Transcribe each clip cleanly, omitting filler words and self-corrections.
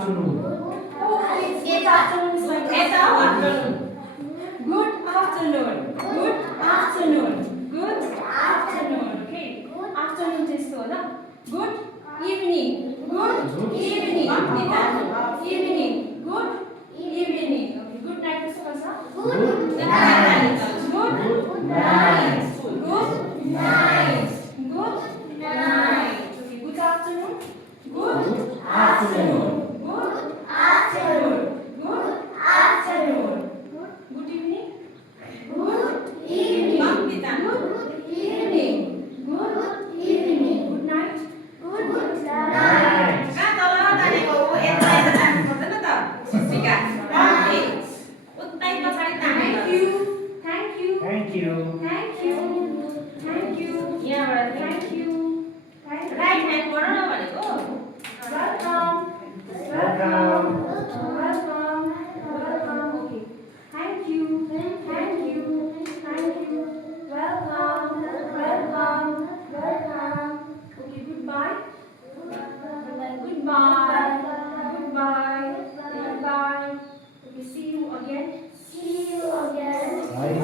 afternoon. Oh, it's afternoon is like afternoon. Good afternoon. Good afternoon. Good afternoon. Okay. Afternoon त्यस्तो हो ल. Good evening. Good evening. Evening. Good evening. Okay. Good night कस्तो गर्छ? Good night. Good night. Good night. Good night. Okay. Good afternoon. Good afternoon. Good afternoon. Good afternoon. Good evening. Good evening. Good evening. Good evening. Good night. Good night. Kan tolong tadi kau entah itu tak betul tak? Sika. Oke. Utai pasal itu. Thank you. Thank you. Thank you. Thank you. Thank you. Iya berarti. Thank you. Thank you. Right hand bodoh apa nih kok? Welcome. Welcome. Welcome. Welcome. Okay. Thank you. Thank you. Thank you. Welcome. Welcome. Welcome. Okay. Goodbye. Goodbye. Goodbye. Goodbye. Okay. See you again. See you again. Bye.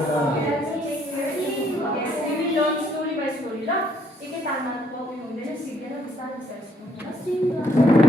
Take care. See you again. We will learn story by story. ल एकै तालमा पक्रिनु हुँदैन सिक्दैन बिस्तारै बिस्तारै सिक्नु होला.